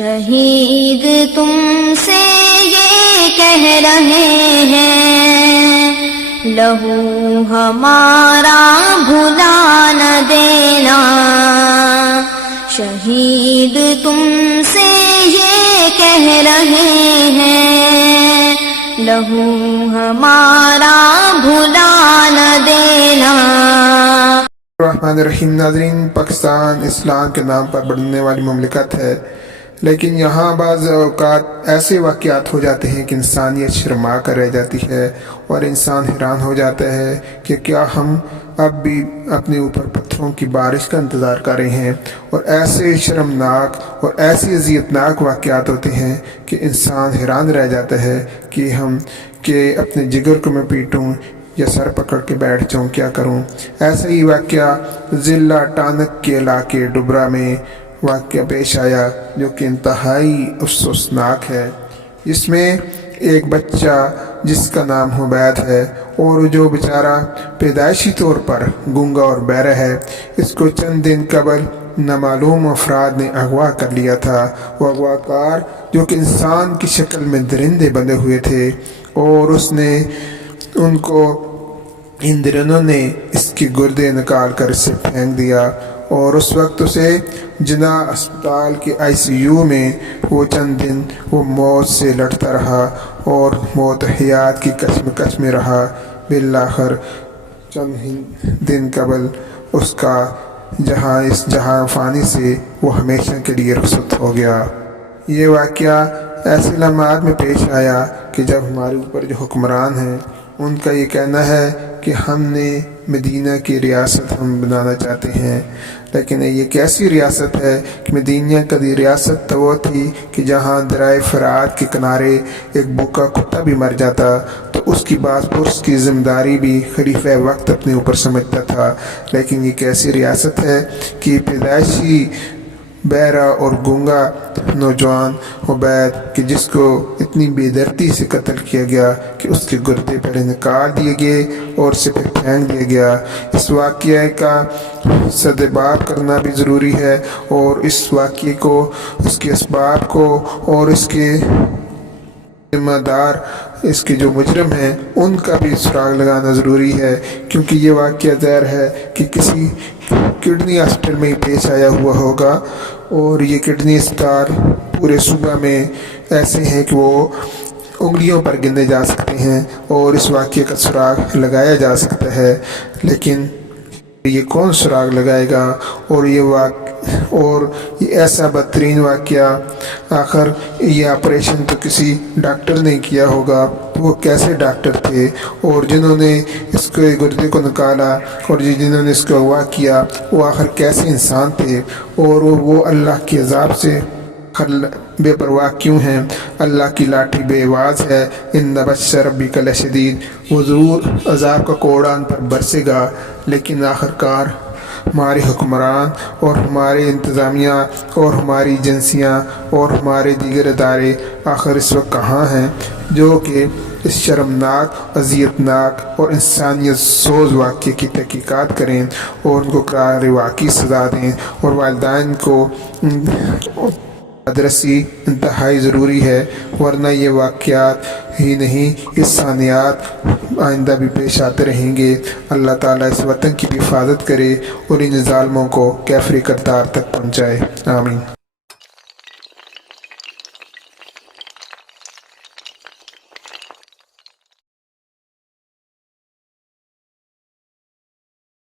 شہید تم سے یہ کہہ رہے ہیں، لہو ہمارا بھلا نہ دینا۔ شہید تم سے یہ کہہ رہے ہیں، لہو ہمارا بھلا نہ دینا۔ الرحمن الرحیم۔ ناظرین، پاکستان اسلام کے نام پر بڑھنے والی مملکت ہے، لیکن یہاں بعض اوقات ایسے واقعات ہو جاتے ہیں کہ انسانیت شرما کر رہ جاتی ہے اور انسان حیران ہو جاتا ہے کہ کیا ہم اب بھی اپنے اوپر پتھروں کی بارش کا انتظار کر رہے ہیں، اور ایسے شرمناک اور ایسی اذیتناک واقعات ہوتے ہیں کہ انسان حیران رہ جاتا ہے کہ اپنے جگر کو میں پیٹوں یا سر پکڑ کے بیٹھ جاؤں، کیا کروں۔ ایسا ہی واقعہ ضلع ٹانک کے علاقے ڈبرا میں واقعہ پیش آیا، جو کہ انتہائی افسوسناک ہے۔ اس میں ایک بچہ جس کا نام عبید ہے، اور جو بیچارہ پیدائشی طور پر گونگا اور بہرا ہے، اس کو چند دن قبل نامعلوم افراد نے اغوا کر لیا تھا۔ وہ اغوا کار جو کہ انسان کی شکل میں درندے بندے ہوئے تھے، اور اس نے ان درندوں نے اس کے گردے نکال کر اسے پھینک دیا، اور اس وقت اسے جناح اسپتال کے ICU میں وہ چند دن وہ موت سے لڑتا رہا اور موت حیات کی کشمکش میں رہا۔ بالآخر چند دن قبل اس کا اس جہاں فانی سے وہ ہمیشہ کے لیے رخصت ہو گیا۔ یہ واقعہ ایسے لمحات میں پیش آیا کہ جب ہمارے اوپر جو حکمران ہیں، ان کا یہ کہنا ہے کہ ہم نے مدینہ کی ریاست ہم بنانا چاہتے ہیں، لیکن یہ کیسی ریاست ہے کہ مدینہ کا ریاست تو وہ تھی کہ جہاں درائے فرات کے کنارے ایک بھوکا کتا بھی مر جاتا تو اس کی پاس کی ذمہ داری بھی خلیفہ وقت اپنے اوپر سمجھتا تھا۔ لیکن یہ کیسی ریاست ہے کہ پیدائشی بہرا اور گونگا نوجوان عبید کہ جس کو اتنی بے دردی سے قتل کیا گیا کہ اس کے گردے پہلے نکال دیے گئے اور اسے پھر پھینک دیا گیا۔ اس واقعے کا سدباب کرنا بھی ضروری ہے، اور اس واقعے کو، اس کے اسباب کو، اور اس کے ذمہ دار، اس کے جو مجرم ہیں، ان کا بھی سراغ لگانا ضروری ہے، کیونکہ یہ واقعہ ظاہر ہے کہ کسی کڈنی ہاسپٹل میں ہی پیش آیا ہوا ہوگا، اور یہ کڈنی اسپتال پورے صوبہ میں ایسے ہیں کہ وہ انگلیوں پر گنے جا سکتے ہیں اور اس واقعے کا سراغ لگایا جا سکتا ہے، لیکن یہ کون سراغ لگائے گا؟ اور یہ ایسا بدترین واقعہ، آخر یہ آپریشن تو کسی ڈاکٹر نے کیا ہوگا، وہ کیسے ڈاکٹر تھے، اور جنہوں نے اس کو گردے کو نکالا اور جنہوں نے اس کو اغوا کیا وہ آخر کیسے انسان تھے، اور وہ اللہ کے عذاب سے بے پرواہ کیوں ہیں؟ اللہ کی لاٹھی بے آواز ہے، ان بطش ربک لشدید، وہ ضرور عذاب کا کوڑا ان پر برسے گا، لیکن آخرکار ہمارے حکمران اور ہمارے انتظامیہ اور ہماری ایجنسیاں اور ہمارے دیگر ادارے آخر اس وقت کہاں ہیں جو کہ اس شرمناک، اذیتناک اور انسانیت سوز واقعے کی تحقیقات کریں اور ان کو قرار واقعی سزا دیں، اور والدین کو ادرسی انتہائی ضروری ہے، ورنہ یہ واقعات ہی نہیں، یہ ثانیات آئندہ بھی پیش آتے رہیں گے۔ اللہ تعالیٰ اس وطن کی بھی حفاظت کرے اور ان ظالموں کو کیفری کردار تک پہنچائے، آمین۔